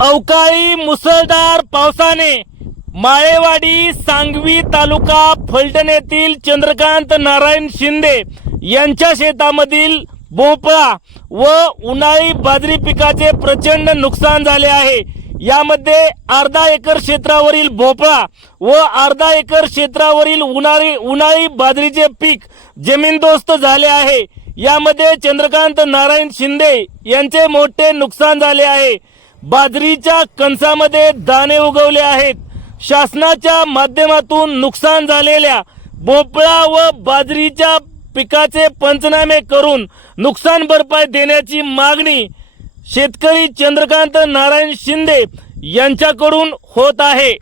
अवकाळी मुसळधार पावसाने माळेवाडी सांगवी तालुका फलटण येथील चंद्रकांत नारायण शिंदे यांच्या शेतामधील भोपळा व उन्हाळी बाजरी पिकाचे प्रचंड नुकसान झाले आहे. यामध्ये अर्धा एकर क्षेत्रावरील भोपळा व अर्धा एकर क्षेत्रावरील उन्हाळी उन्हाळी बाजरीचे पीक जमीनदोस्त झाले आहे. यामध्ये चंद्रकांत नारायण शिंदे यांचे मोठे नुकसान झाले आहे. बाजरीच्या कणसामध्ये दाणे उगवले आहेत. शासनाच्या माध्यमातून नुकसान झालेल्या भोपळा व बाजरीच्या पिकाचे पंचनामे करून नुकसान भरपाई देण्याची मागणी शेतकरी चंद्रकांत नारायण शिंदे यांच्याकडून होत आहे.